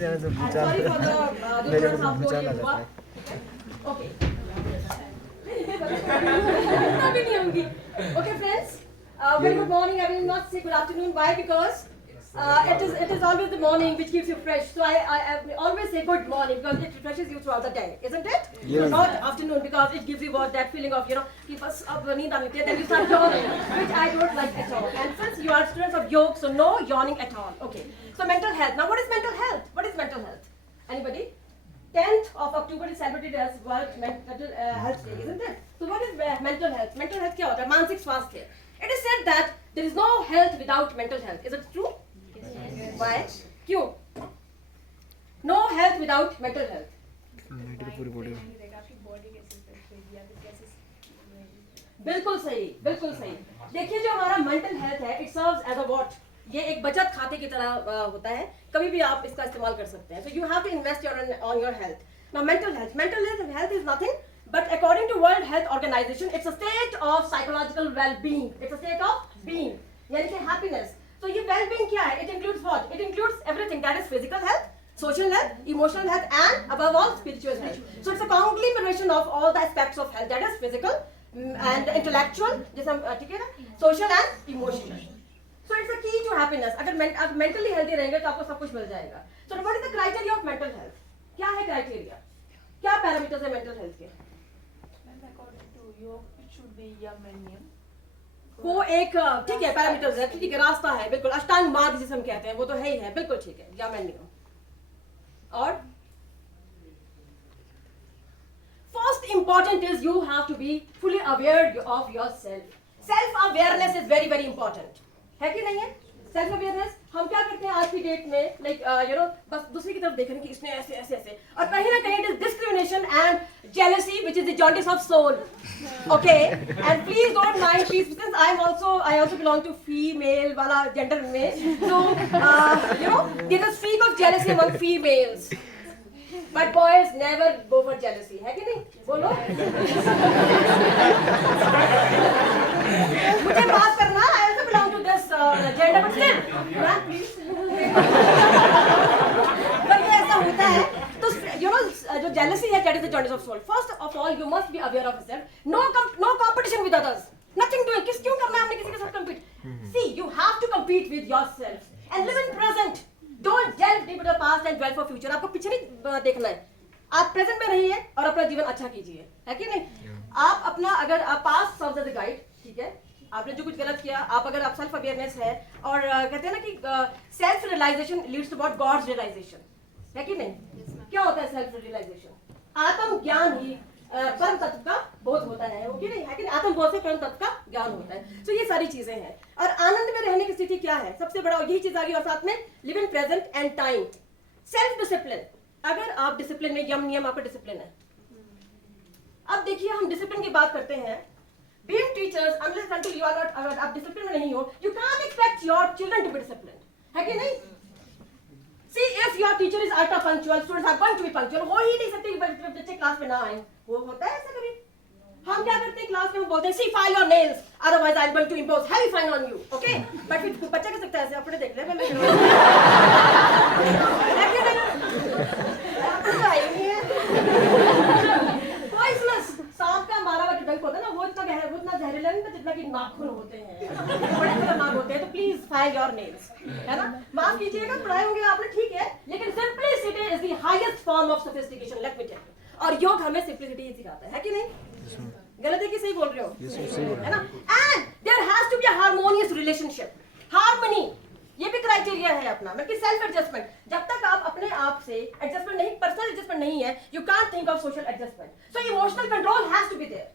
sorry for the जो थोड़ा सा आपको ये हुआ ओके अभी नहीं होंगी okay friends very good morning. I will not say good afternoon. Why? Because it is always the morning which keeps you fresh. So I always say good morning because it refreshes you throughout the day, isn't it? Yes. Not afternoon because it gives you what that feeling of कि बस अब नींद आने लगती है, then you start yawning, which I don't like at all. And since you are students of yoga, so no yawning at all. Okay. So mental health. Now what is mental health? What is mental health? Anybody? 10th of October is celebrated as World Mental Health Day, isn't it? So what is mental health? Mental health क्या होता है? मानसिक स्वास्थ्य. It is said that there is no health without mental health. Is it true? Yes. Why? क्यों? No health without mental health. बिल्कुल सही, बिल्कुल सही. देखिए जो हमारा mental health है, it serves as a what? ये एक बचत खाते की तरह होता है. कभी भी आप इसका इस्तेमाल कर सकते हैं. So you have to invest on your health. Now mental health is nothing. But according to World Health Organization, it's a state of psychological well-being. It's a state of being, यानी कि happiness. So ये well-being क्या है? It includes what? It includes everything. That is physical health, social health, emotional health, and above all, spiritual health. So it's a conglomeration of all the aspects of health. That is physical and intellectual, जैसे हम ठीक है ना? Social and emotional. So it's a key to happiness. अगर आप mentally healthy रहेंगे तो आपको सब कुछ मिल जाएगा. So what is the criteria of mental health? क्या है criteria? क्या parameters है mental health के? वो एक ठीक है पैरामीटर्स है ठीक है रास्ता है बिल्कुल अष्टांग मार्ग जिसे हम कहते हैं वो तो है ही है बिल्कुल ठीक है या मैं नियम और first important is you have to be fully aware of self awareness is very very important है कि नहीं है सेल्फ अवेयरनेस हम क्या करते हैं आज की डेट में लाइक बस दूसरी की तरफ देख रहे हैं कि इसने ऐसे ऐसे ऐसे और कहीं ना कहीं it is discrimination and jealousy which is the jaundice of soul okay and please don't mind please since I also belong to female वाला जेंडर में so there is streak of jealousy among females but boys never go for jealousy है कि नहीं बोलो मुझे बात करना I also belong to this gender but still ma'am please पर ये ऐसा होता है तो जो जेलसी है that is the jaundice of soul first of all you must be aware of yourself no competition with others nothing doing क्यों करना है हमने किसी के साथ compete see you have to compete with yourself and live in present don't delve deep into the past and dwell for future आपको पीछे नहीं देखना है आप प्रेजेंट में रहिए और अपना जीवन अच्छा कीजिए है कि नहीं आप अपना अगर आप पास सर्व्स एज अ गाइड ठीक है आपने जो कुछ गलत किया आप अगर आप सेल्फ अवेयरनेस है और कहते हैं ना कि self realization leads to what God's realization है कि नहीं क्या होता है सेल्फ रियलाइजेशन आत्म ज्ञान ही परम तत्व का बोध होता है वो कि नहीं है कि आत्म बोध से परम तत्व का ज्ञान होता है तो ये सारी चीजें हैं और आनंद में रहने की स्थिति क्या है सबसे बड़ा यही चीज आ गई और साथ में live in present and time self discipline अगर आप डिसिप्लिन में यम नियम आपका डिसिप्लिन है अब देखिए हम डिसिप्लिन की बात करते हैं being teachers unless until you are not अगर आप डिसिप्लिन में नहीं हो you can't expect your children to be disciplined है कि नहीं see if your teacher is ultra punctual students are going to be punctual हो ही नहीं सकते कि बच्चे क्लास में ना आए वो होता है ऐसा कभी हम क्या करते हैं क्लास में हम बोलते हैं see file your nails otherwise I'm going to impose heavy fine on you okay but फिर बच्चा कर सकता है ऐसे अपने देख ले मैं poisonous सांप का मारा हुआ जो डंक होता है ना वो इतना जहरीला नहीं जितना कि नाखून होते हैं बड़े खतरनाक होते हैं तो प्लीज फाइल योर नेल्स है ना माफ कीजिएगा पढ़ाए होंगे आपने ठीक है लेकिन simplicity is the highest form of sophistication let me tell you और योग हमें सिंपलिसिटी ही सिखाता है कि नहीं गलत है कि सही बोल रहे हो है ना and there has to be a harmonious relationship harmony ये भी क्राइटेरिया है अपना मतलब सेल्फ एडजस्टमेंट जब तक आप अपने आप से एडजस्टमेंट नहीं पर्सनल एडजस्टमेंट नहीं है you can't think of social adjustment so emotional control has to be there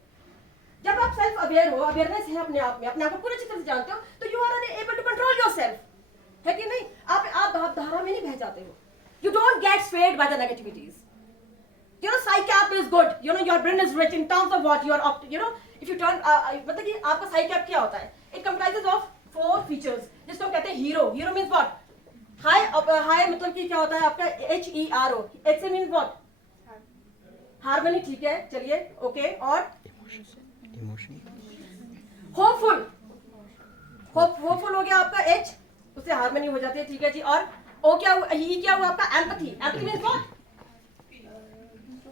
जब आप सेल्फ अवेयर हो अवेयरनेस है अपने आप को पूरी तरह से जानते हो तो you are able to control yourself है कि नहीं आप धारा में नहीं बह जाते हो you don't get swayed by the negativities you know psych is good you know your brain is rich in terms of what you are you know if you turn मतलब कि आपका psych क्या होता है it comprises of 4 features जिसको हम कहते हैं हीरो मींस व्हाट हाई मतलब कि क्या होता है आपका HERO H से मींस व्हाट हार्मनी ठीक है चलिए ओके और होपफुल हो गया आपका H उससे हार्मनी हो जाती है ठीक है जी और ओ क्या हुआ, ई क्या हुआ आपका? एम्पैथी। Empathy means what?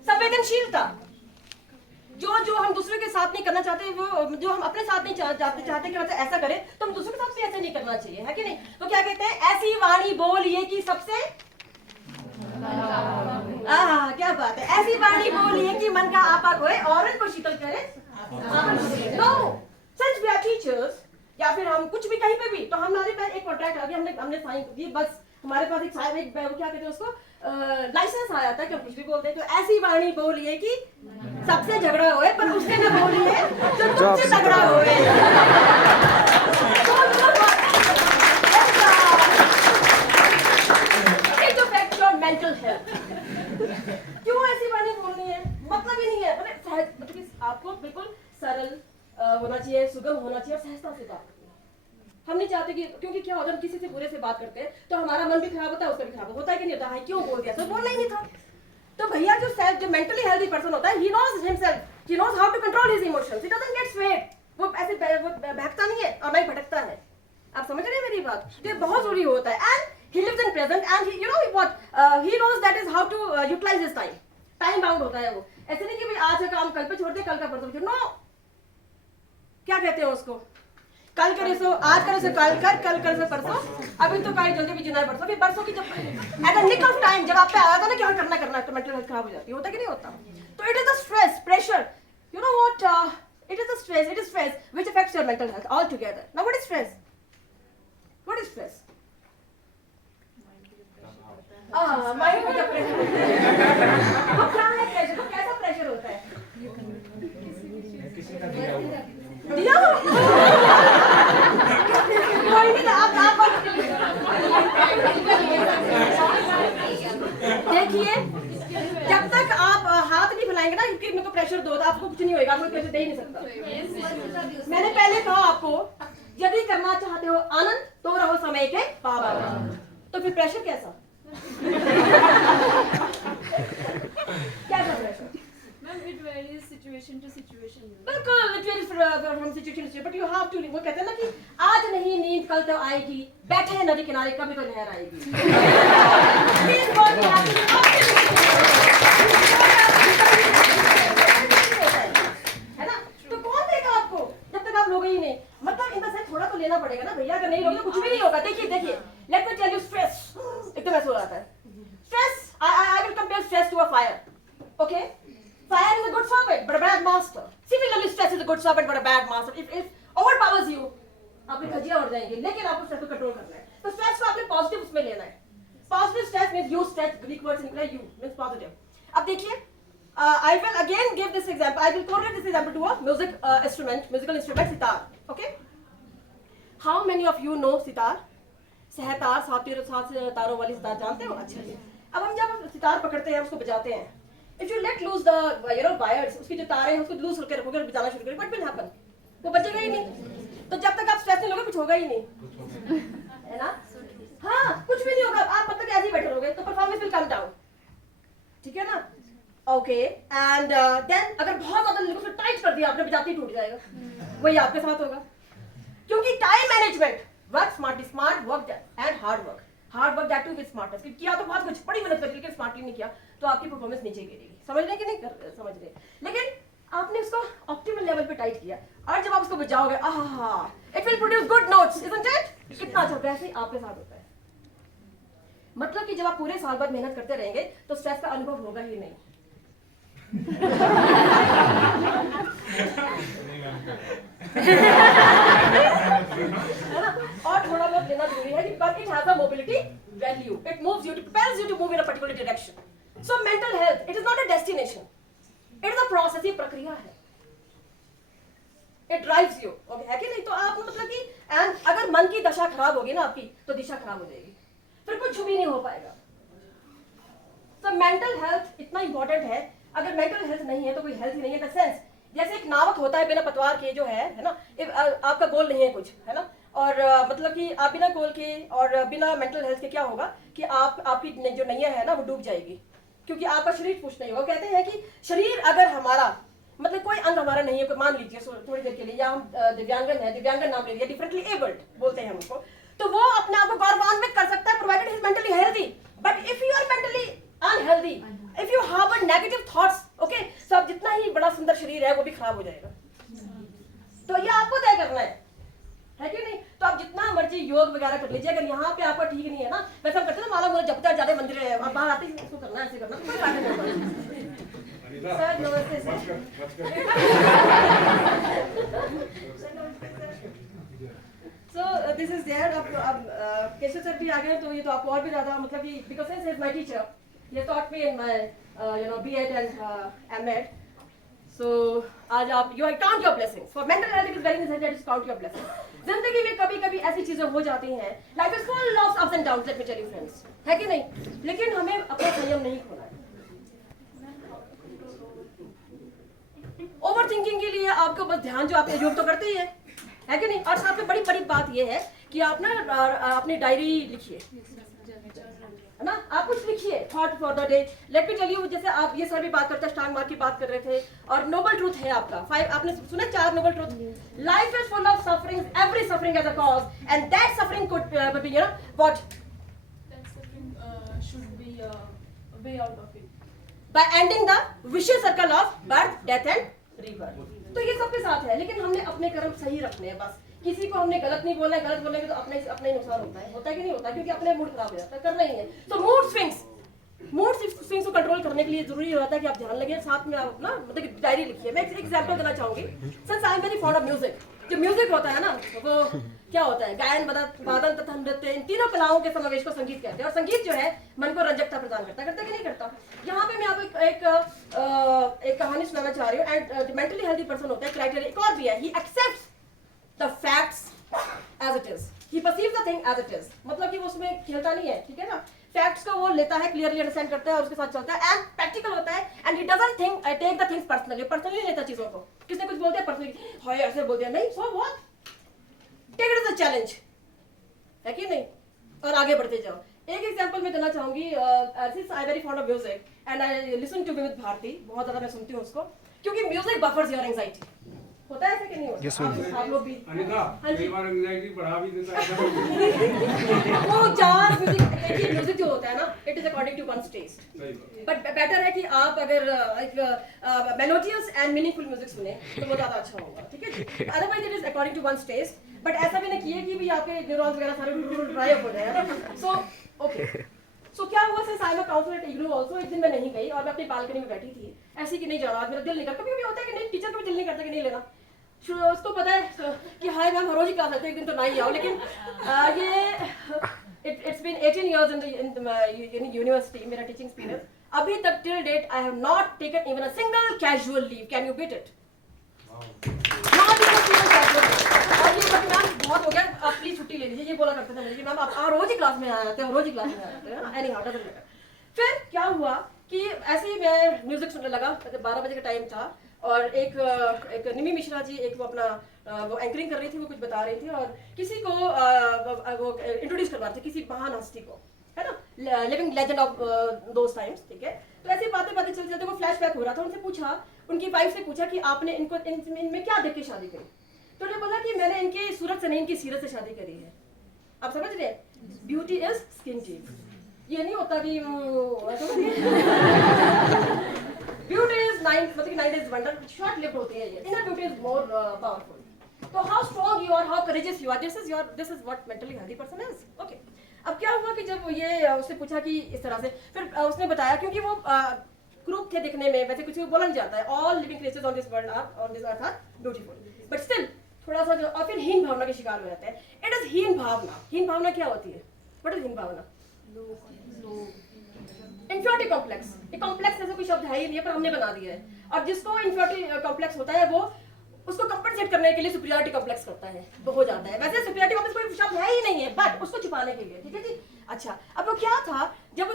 संवेदनशीलता। जो हम दूसरे के साथ नहीं करना चाहते, वो जो हम अपने साथ नहीं चाहते कि मतलब ऐसा करें, तो हम दूसरे के साथ भी ऐसा नहीं करना चाहिए, है कि नहीं? तो क्या कहते हैं? ऐसी वाणी बोलिए कि सबसे क्या बात है, ऐसी वाणी बोलिए कि मन का आपा खोए और को शीतल करे। No, since we are teachers या फिर हम कुछ भी कहीं पे भी, तो हमारे पास एक कॉन्ट्रैक्ट अभी हमने साइन की, बस हमारे पास एक साहब, एक क्या कहते हैं उसको, लाइसेंस आया था कि हम कुछ भी बोलते हैं। तो ऐसी वाणी बोलिए कि सबसे झगड़ा होए, पर उससे ना बोलिए जो तुमसे झगड़ा होए। It affects your mental health. क्यों ऐसी वाणी बोलनी है? मतलब ही नहीं है। मतलब आपको बिल्कुल सरल होना चाहिए, सुगम होना चाहिए और सहजता से बात करनी है। हम नहीं चाहते कि, क्योंकि क्या होता है, हम किसी से बुरे से बात करते हैं तो हमारा मन भी खराब होता है, उसका भी खराब होता है कि नहीं होता है? क्यों बोल दिया? तो बोलना ही नहीं था। तो भैया जो मेंटली हेल्दी पर्सन होता है, he knows himself, he knows how to control his emotions, he doesn't get swayed, वो ऐसे बहकता नहीं है और नहीं भटकता है। आप समझ रहे हैं मेरी बात? तो ये बहुत जरूरी होता है। And he lives in present and he, you know what, he knows that is how to utilize his time. Time bound होता है वो। ऐसे नहीं कि भाई आज का काम कल पे छोड़ दे, कल का परसों छोड़, नो। क्या कहते हैं उसको? कल करे सो आज, करे सो कल कर, कल करे सो परसों, अभी तो कल जल्दी भी जिना परसों, फिर परसों की जब at the nick of time जब आप पे आया था ना कि हाँ करना है, तो मेंटल हेल्थ खराब हो जाती है। होता कि नहीं होता? तो it is the stress, pressure, you know what, it is the stress, it is stress which affects your mental health all together. Now what is stress? What is stress? Mind में प्रेशर वो क्या है? Pressure तो कैसा pressure होता है? दिया कोई नहीं, आप देखिए, जब तक आप हाथ नहीं फैलाएंगे ना कि मेरे को प्रेशर दो, तो आपको कुछ नहीं होगा, आपको प्रेशर दे ही नहीं सकता। मैंने पहले कहा आपको, यदि करना चाहते हो आनंद तो रहो समय के पाबंद। तो फिर प्रेशर कैसा? कैसा pressure? It varies situation to situation. बिल्कुल, it varies from situation to situation, but you have to, वो कहते हैं ना कि आज नहीं नींद कल तो आएगी, बैठे हैं नदी किनारे कभी तो लहर आएगी। है ना? तो कौन देगा आपको जब तक आप लोगे ही नहीं? मतलब इन द सेंस थोड़ा तो लेना पड़ेगा ना भैया, अगर नहीं लोगे तो कुछ भी नहीं होगा। देखिए, let me tell you, stress एकदम ऐसे हो जाता है। Stress, I will compare stress to a fire, okay? Fire is a good servant, but a bad master. Similarly, stress is a good servant, but a bad master. If overpowers you, आपकी धज्जियां उड़ जाएंगी, लेकिन आपको stress को control करना है। तो स्ट्रेस को आपने पॉजिटिव उसमें लेना है। Positive stress means you stress, Greek word से निकला यू मींस पॉजिटिव। अब देखिए, I will again give this example. I will correlate this example to a musical instrument, sitar. Okay? How many of you know sitar? सहतार, सात तारों वाली सितार जानते हो? अच्छा जी। अब हम जब सितार पकड़ते हैं, उसको बजाते हैं, if you let loose the wires, उसकी जो तारें हैं उसको लूज करके रखोगे और बजाना शुरू करोगे, what will happen? वो बजेगा ही नहीं। तो जब तक आप स्ट्रेस नहीं लोगे कुछ होगा ही नहीं, है ना? हाँ, कुछ भी नहीं होगा, आप मतलब ऐसे ही बैठे रहोगे तो परफॉर्मेंस विल कम डाउन। ठीक है ना? ओके, एंड देन अगर बहुत ज्यादा उसको टाइट कर दिया आपने, बजाते ही टूट जाएगा। वही आपके साथ होगा, क्योंकि time management, work smartly, smart work and hard work that too with smartness. किया तो बहुत कुछ, बड़ी मेहनत करके, लेकिन स्मार्टली नहीं किया तो आपकी परफॉर्मेंस नीचे गिरेगी। समझ रहे कि नहीं समझ रहे? लेकिन आपने उसको ऑप्टिमल लेवल पे टाइट किया और जब आप उसको बजाओगे, आहा, it will produce good notes, isn't it? कितना अच्छा। वैसे ही आपके साथ होता है। मतलब कि जब आप पूरे साल बाद मेहनत करते रहेंगे तो स्ट्रेस का अनुभव होगा ही नहीं। है ना? और थोड़ा बहुत लेना जरूरी है कि but it has a mobility value. It moves you, it propels you to move in a particular direction. So mental health, it is not a destination. It is a process, ये प्रक्रिया है। It drives you, okay, है कि नहीं? तो आप मतलब कि and अगर मन की दशा खराब होगी ना आपकी, तो दिशा खराब हो जाएगी, फिर कुछ भी नहीं हो पाएगा। तो मेंटल हेल्थ इतना इंपॉर्टेंट है। अगर मेंटल हेल्थ नहीं है तो कोई हेल्थ ही नहीं है। इन द सेंस जैसे एक नावक होता है बिना पतवार के, जो है ना, आपका गोल नहीं है कुछ, है ना, और मतलब कि आप बिना गोल के और बिना मेंटल हेल्थ के क्या होगा कि आपकी जो नैया है ना वो डूब जाएगी, क्योंकि आपका शरीर पुष्ट नहीं होगा। कहते हैं कि शरीर अगर हमारा मतलब कोई अंग हमारा नहीं है, मान लीजिए थोड़ी देर के लिए, या हम दिव्यांगन है, दिव्यांगन नाम ले लिया, डिफरेंटली एबल्ड बोलते हैं हमको, तो वो अपने आप को गौरवान्वित कर सकता है प्रोवाइडेड हिज मेंटली हेल्थ ज्यादा मंदिर है, अब बाहर आते ही इसको करना है, ऐसे करना, कोई फायदा नहीं होगा। सर नमस्ते sir. So this is there. अब केशव सर भी आ गए तो ये तो आपको और भी ज्यादा मतलब कि because he is my teacher. He has taught me in my B.Ed and M.Ed. So आज आप you count your blessings. For mental health it is very necessary to count your blessings. जिंदगी में कभी-कभी ऐसी चीजें हो जाती हैं. Life is full of ups and downs. Let me tell you friends. है कि नहीं? लेकिन हमें अपना संयम नहीं खोना है. ओवर थिंकिंग के लिए आपको बस ध्यान जो आप योग तो करते ही है कि नहीं? और साथ में बड़ी बड़ी बात ये है कि आप ना अपनी डायरी लिखिए, है ना? आप कुछ लिखिए, thought for the day. Let me tell you, जैसे आप ये सर भी बात करते हैं, स्टांग मार्क की बात कर रहे थे, और नोबल ट्रूथ है आपका 5, आपने सुना 4 noble truth. Life is full of suffering, every suffering has a cause, and that suffering could be what, That suffering should be a way out of it. Bye ending the vicious circle of birth, death and rebirth. तो ये सबके साथ है, लेकिन हमने अपने कर्म सही रखने हैं बस. किसी को हमने गलत नहीं बोलना है, गलत बोलेंगे तो अपने ही नुकसान होता है कि नहीं होता? क्योंकि अपने मूड खराब हो जाता है, करना ही है. तो मूड स्विंग्स को कंट्रोल करने के लिए जरूरी होता है कि आप ध्यान लगे, साथ में आप अपना मतलब डायरी लिखिए. मैं एक एग्जांपल देना चाहूंगी. Since I am very fond of music. जो म्यूजिक होता है ना, वो क्या होता है? गायन, वादन तथा नृत्य, इन तीनों कलाओं के समावेश को संगीत कहते हैं. और संगीत जो है मन को रंजकता प्रदान करता है कि नहीं करता? यहाँ पे मैं आपको एक कहानी सुनाना चाह रही हूँ. एंड मेंटली हेल्दी पर्सन होता है, क्राइटेरिया एक और भी है. ही accepts the facts as it is. He perceives the thing as it is. मतलब कि वो उसमें खेलता नहीं है, ठीक है ना? फैक्ट्स को वो लेता है, क्लियरली अंडरस्टैंड करता है और उसके साथ चलता है. एंड प्रैक्टिकल होता है, and he doesn't think take the things personally. Personally नहीं लेता चीजों को. किसने कुछ बोल दिया पर्सनली, हाय ऐसे बोल दिया, नहीं, so what, take it as a challenge, है कि नहीं? और आगे बढ़ते जाओ. एक एग्जांपल मैं देना चाहूंगी. Since I very fond of music and I listen to Vividh Bharati, बहुत ज्यादा मैं सुनती हूँ उसको, क्योंकि म्यूजिक बफर्स योर एंजाइटी. होता है ऐसे कि नहीं होता? Yes, आप लोग भी. अनिता, कई बार एंग्जाइटी बढ़ा भी देता है. वो जान देखिए, म्यूजिक जो होता है ना, it is according to one's taste. सही बात. बट बेटर है कि आप अगर एक मेलोडियस एंड मीनिंगफुल म्यूजिक सुने तो वो ज्यादा अच्छा होगा, ठीक है जी? Otherwise it is according to one's taste. But ऐसा भी नहीं किए कि भी आपके न्यूरॉन्स वगैरह सारे ड्राई अप हो जाए, है ना? So okay. सो क्या हुआ, since I am a counsellor at IGNOU also, एक दिन मैं नहीं गई और मैं अपनी बालकनी में बैठी थी, ऐसी कि नहीं जाना, आज मेरा दिल नहीं करता. कभी होता है कि नहीं, टीचर को भी दिल नहीं करता कि नहीं लेना. उसको पता है कि हाय मैम हर रोज ही क्लास आते, एक दिन तो ना ही आओ. लेकिन ये it's been 18 years in university, मेरा टीचिंग एक्सपीरियंस. अभी तक till date I have not taken even a single casual leave. Can you beat it? Not even single casual leave. और ये मैम बहुत हो गया, आप प्लीज छुट्टी ले लीजिए, ये बोला करते थे मुझे कि मैम आप रोज ही क्लास में आते हैं, रोज ही क्लास में आते हैं. Any how doesn't matter. फिर क्या हुआ कि ऐसे ही मैं म्यूजिक सुनने लगा. 12 बजे का टाइम था और एक निमी मिश्रा जी, एक वो अपना वो एंकरिंग कर रही थी, वो कुछ बता रही थी और किसी को वो इंट्रोड्यूस करवा रही थी, किसी महान हस्ती को, है ना, living legend of those times, ठीक है? तो ऐसी बातें चलते चलते वो फ्लैशबैक हो रहा था. उनसे पूछा, उनकी वाइफ से पूछा कि आपने इनमें क्या देख के शादी करी? तो उन्होंने बोला कि मैंने इनकी सूरत से नहीं, इनकी सीरत से शादी करी है. आप समझ रहे हैं? Beauty is skin deep. ये नहीं होता कि beauty is 9 days wonder, short lived होती है ये. Inner beauty is more powerful. तो how strong you are, how courageous you are, this is what mentally healthy person is. Okay. अब क्या हुआ कि जब ये उसने पूछा कि इस तरह से, फिर उसने बताया, क्योंकि वो क्रूप थे दिखने में, वैसे कुछ बोला नहीं जाता है, all living creatures on this world are, on this earth are beautiful, but still थोड़ा सा जो, और फिर हीन भावना के शिकार हो जाते हैं. इट इज हीन भावना. हीन भावना क्या होती है? व्हाट इज हीन भावना? Inferiority complex. ये कॉम्प्लेक्स ऐसा कोई शब्द है ही नहीं है, पर हमने बना दिया है. और जिसको इंफीरियरिटी कॉम्प्लेक्स होता है, वो उसको कंपनसेट करने के लिए सुपीरियरिटी कॉम्प्लेक्स करता है, वो हो जाता है. वैसे सुपीरियरिटी कॉम्प्लेक्स कोई शब्द है ही नहीं है, बट उसको छुपाने के लिए, ठीक है जी? अच्छा, अब वो क्या था, जब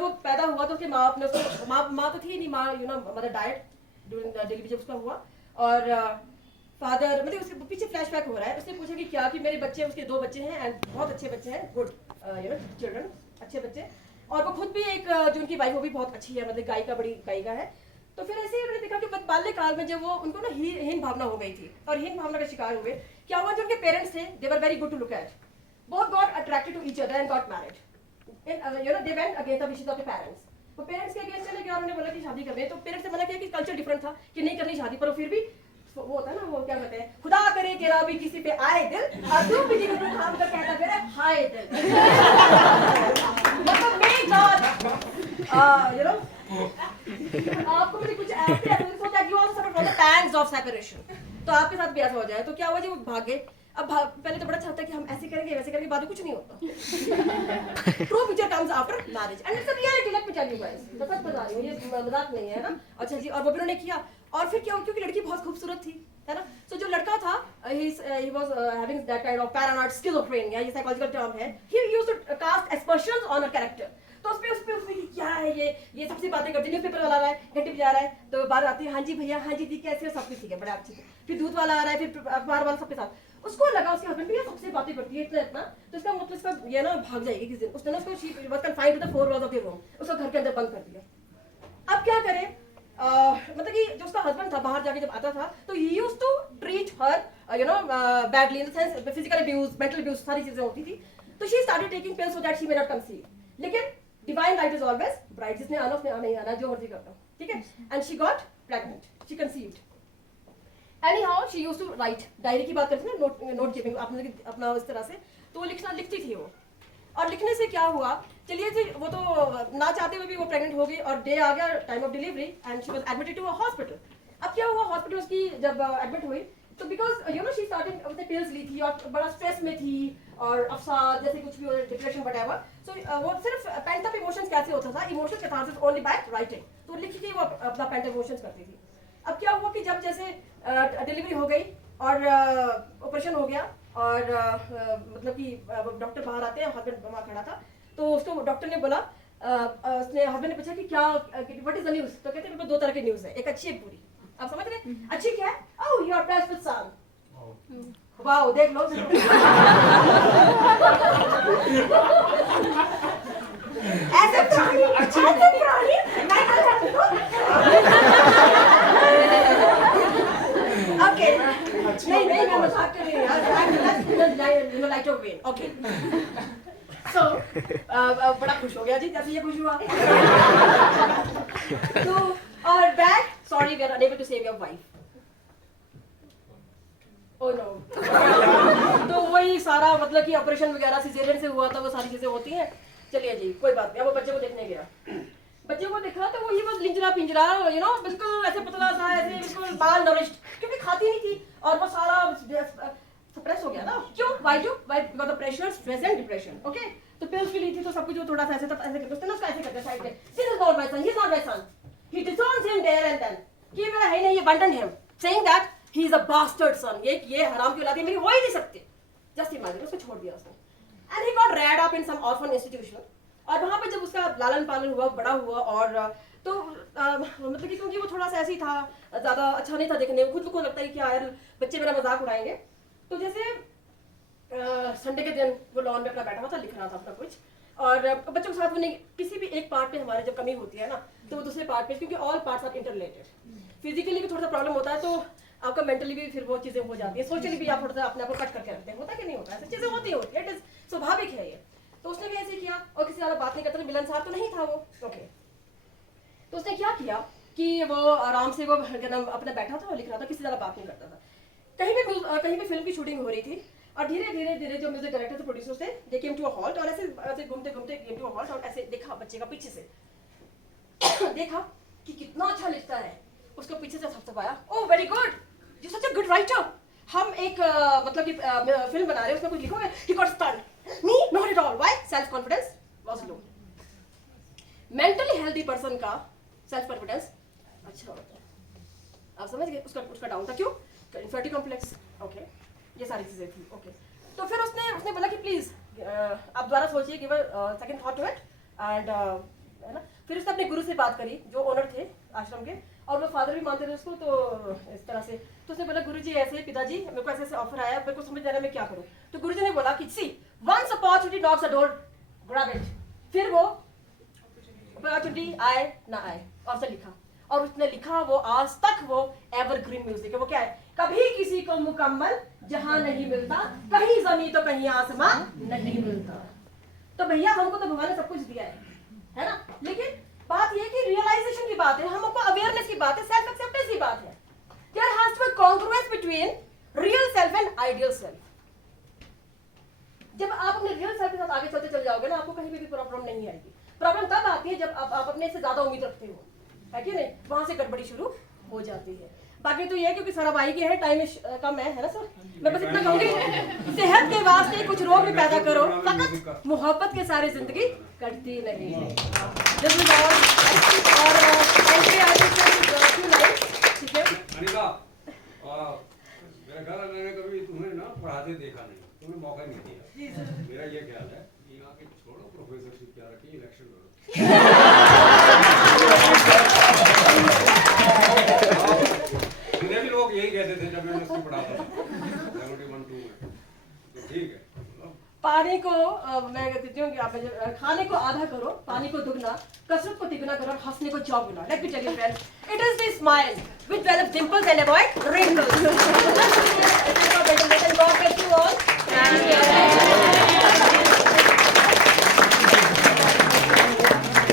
वो पैदा हुआ तो उसकी माँ तो थी नहीं, माँ मदर डाइड ड्यूरिंग डिलीवरी जब उसका हुआ. और फादर मतलब उसके पीछे फ्लैशबैक हो रहा है. उसने पूछा कि क्या, कि मेरे बच्चे, उसके 2 बच्चे हैं एंड बहुत अच्छे बच्चे हैं, गुड चिल्ड्रन, अच्छे बच्चे. और वो खुद भी एक जो उनकी वाइफ, वो भी बहुत अच्छी है, मतलब गायिका, बड़ी गायिका है. तो फिर ऐसे ही उन्होंने देखा कि बाल्यकाल में जब वो उनको ना हीन भावना हो गई थी और हीन भावना का शिकार हुए. क्या हुआ, जो उनके पेरेंट्स थे, they were very good to look at, both got attracted to each other and got married. They went against the wishes of the parents. वो पेरेंट्स के अगेंस्ट चले गए और उन्होंने बोला कि शादी करनी है. तो पेरेंट्स ने मना किया कि कल्चर डिफरेंट था कि नहीं करनी शादी, पर फिर भी वो होता है ना, वो क्या कहते हैं, खुदा करे तेरा भी किसी पे आए दिल और तू भी जीवन में काम कर कहता फिर हाय दिल. मतलब मे गॉड ऐसा हो जाए। तो क्या हुआ जी, वो भागे। अब पहले तो बड़ा अच्छा होता है कि हम ऐसे करेंगे वैसे करेंगे, बाद में कुछ नहीं होता। True picture comes after marriage and it's a reality, let me tell you guys, तो सच बता रही हूँ, ये मजाक नहीं है ना। अच्छा जी, और वो भी उन्होंने किया। और फिर क्या हुआ, क्योंकि लड़की बहुत खूबसूरत थी, है ना। तो जो लड़का था, he was having that kind of paranoid schizophrenia, ये साइकोलॉजिकल टर्म है। He used to cast aspersions on her character। तो उसपे कि क्या है ये सबसे बातें करती, न्यूज़पेपर वाला आ रहा है, घंटी बजा रहा है, तो बाहर आती है, हाँ जी भैया, हाँ जी कैसे हो, सब कुछ ठीक है, बड़ा अच्छे से। फिर दूध वाला आ रहा है, फिर अखबार वाला, सबके साथ। उसको लगा उसके हस्बैंड भी सबसे बातें करती है इतना, तो इसका मतलब इसका ये ना भाग जाएगी किसी दिन। उसने ना उसको she was confined to the 4 walls of the room, उसको घर के अंदर बंद कर दिया। अब क्या करे, मतलब कि जो उसका हस्बैंड था बाहर जाके जब आता था, तो he used to treat her you know badly, in the sense physical abuse, mental abuse, सारी चीजें होती थी। तो she started taking pills so that she may not conceive. लेकिन divine right is always bright, जिसने आना उसने नहीं आना, जो मर्जी करता, ठीक है। And she got pregnant, she conceived. Anyhow she used to write, diary की बात करते हैं ना, नोट कीपिंग आपने अपना इस तरह से, तो वो लिखती थी वो। और लिखने से क्या हुआ, चलिए जी, वो तो ना चाहते हुए भी वो प्रेग्नेंट हो गई और डे आ गया, time of delivery, and she was admitted to a hospital. अब क्या हुआ, हॉस्पिटल उसकी जब एडमिट हुई, तो because you know she started अपने पिल्स ली थी और बड़ा स्ट्रेस में थी, और अवसाद जैसे कुछ भी, डिप्रेशन व्हाटएवर। सो वो सिर्फ पेंट अप इमोशंस कैसे होता था, emotions catharsis only by writing, तो लिख के वो अपना पेंट अप इमोशंस करती थी। अब क्या हुआ कि जब जैसे डिलीवरी हो गई और ऑपरेशन हो गया, और मतलब कि डॉक्टर बाहर आते हैं, हस्बैंड वहाँ खड़ा था, तो उसको डॉक्टर ने बोला, उसने हस्बैंड ने पूछा कि क्या, व्हाट इज द न्यूज़, तो कहते हैं 2 तरह की न्यूज़ है, एक अच्छी एक बुरी। आप समझ रहे हैं? अच्छी क्या है, oh you are blessed with son, wow, देख लो। ऐसे प्राणी ओके, नहीं मैं मजाक कर रही हूँ यार, लाइट ऑफ वेन, ओके। सो बड़ा खुश हो गया जी जैसे ये खुश हुआ। तो और back, sorry we are unable to save your wife, oh no. तो वही सारा मतलब कि ऑपरेशन वगैरह सिजेरियन से हुआ था, वो सारी चीजें होती हैं। चलिए जी, कोई बात नहीं। अब वो बच्चे को देखने गया, बच्चे को देखा तो वो ही बस लिंजरा पिंजरा, यू नो, बिल्कुल ऐसे पतला सा, ऐसे बिल्कुल माल नरिश्ड, क्योंकि खाती नहीं थी, और वो सारा सप्रेस हो गया ना। क्यों, why because the pressure, stress and depression, okay. तो पिल्स भी ली थी, तो सब कुछ वो थोड़ा सा ऐसे तब ऐसे करते, उसने ना उसका ऐसे करते साइड में, this is not my son, he is not my son, he disowns him there and then, कि मेरा है नहीं, ये abandoned him, saying that he is a bastard son, ये हराम की औलाद है, मेरी हो ही नहीं सकती। जस्ट इमेजिन, उसको छोड़ दिया उसने, and he got reared up in some orphan institution। और वहाँ पे जब उसका लालन पालन हुआ, बड़ा हुआ, और तो मतलब कि क्योंकि वो थोड़ा सा ऐसे ही था, ज़्यादा अच्छा नहीं था देखने में, खुद को लगता है कि यार बच्चे मेरा मजाक उड़ाएंगे। तो जैसे संडे के दिन वो लॉन में अपना बैठा हुआ था, लिख रहा था अपना कुछ, और बच्चों के साथ वो नहीं, किसी भी एक पार्ट पे हमारे जब कमी होती है ना, तो वो दूसरे पार्ट पे, क्योंकि all parts are interrelated, physically भी थोड़ा सा प्रॉब्लम होता है, तो आपका मेंटली भी फिर वो चीज़ें हो जाती है, सोशली भी आप थोड़ा सा अपने आप को कट करके रखते हैं, होता है कि नहीं होता है, ऐसी चीज़ें होती है, इट इज स्वाभाविक है ये। तो उसने भी ऐसे किया, और किसी ज़्यादा बात नहीं करता, मिलनसार तो नहीं था वो, ओके। तो उसने क्या किया कि वो आराम से वो अपना बैठा था और लिख रहा था, किसी ज़्यादा बात नहीं करता था। कहीं भी फिल्म की शूटिंग हो रही थी, और धीरे जो म्यूजिक डायरेक्टर थे, प्रोड्यूसर्स थे, दे केम टू अ हॉल्ट, और ऐसे घूमते केम टू अ हॉल्ट, और ऐसे देखा बच्चे का पीछे से देखा कि कितना अच्छा लिखता है, उसको पीछे से थपथपाया, oh very good, you such a good writer, हम एक मतलब कि फिल्म बना रहे हैं, उसमें कुछ लिखोगे। He got stunned, me not at all, why, self confidence was low. Mentally healthy person का सेल्फ कॉन्फिडेंस अच्छा होता है, आप समझ गए, उसका डाउन था, क्यों, इन्फिनिटी कॉम्प्लेक्स, ओके, ये सारी चीजें थी, ओके। तो फिर उसने बोला कि प्लीज आप दोबारा सोचिए, give a second thought to it, and है ना। फिर उसने अपने गुरु से बात करी, जो ओनर थे आश्रम के, और वो फादर भी मानते थे उसको, तो इस तरह से, तो उसने बोला गुरुजी ऐसे, पिताजी मेरे को ऐसे ऑफर आया, मेरे को समझ नहीं आ रहा मैं क्या करूं। तो गुरुजी ने बोला कि see, once opportunity knocks a door, grab it. फिर वो अपॉर्चुनिटी आए ना आए, और उसने लिखा, और उसने लिखा, वो आज तक वो एवरग्रीन म्यूजिक है। वो क्या है, कभी किसी को मुकम्मल जहां नहीं मिलता, कहीं जमीन तो कहीं आसमान नहीं मिलता। तो भैया हमको तो भगवान ने सब कुछ दिया है ना, लेकिन बात यह कि रियलाइजेशन की बात है, हमको अवेयरनेस की बात है, सेल्फ एक्सेप्टेंस की बात है। There has to be congruence between real self and ideal self. जब आप अपने रियल सेल्फ के साथ आगे चलते चल जाओगे ना, आपको कहीं भी प्रॉब्लम नहीं आएगी। प्रॉब्लम तब आती है जब आप अपने से ज्यादा उम्मीद रखते हो, है कि नहीं, वहां से गड़बड़ी शुरू हो जाती है। बाकी तो ये है क्योंकि सारा भाई के है, टाइम कम है ना सर? मैं बस इतना कहूंगी, सेहत के वास्ते कुछ रोग भी पैदा करो, फकत मोहब्बत के सारी जिंदगी कटती नहीं है। This is all. और ऐसे आगे से few lines, ठीक है? अनिका, मेरा ख्याल है मैंने कभी तुम्हें ना पढ़ाते देखा नहीं, तुम्हें मौका नहीं दिया। मेरा ये ख्याल है कि यहाँ के छोड़ो प्रोफेसरशिप क्या रखी, इलेक्शन करो। मुझे भी लोग यही कहते थे जब मैं उसको पढ़ाता था 71-2 में, तो ठीक है। पानी को मैं कहती हूँ कि आप खाने को आधा करो, पानी को दुगना, कसरत को तिगुना करो और हंसने को चौगुना। Let me tell you friends, it is the smile which develops dimples and avoid wrinkles.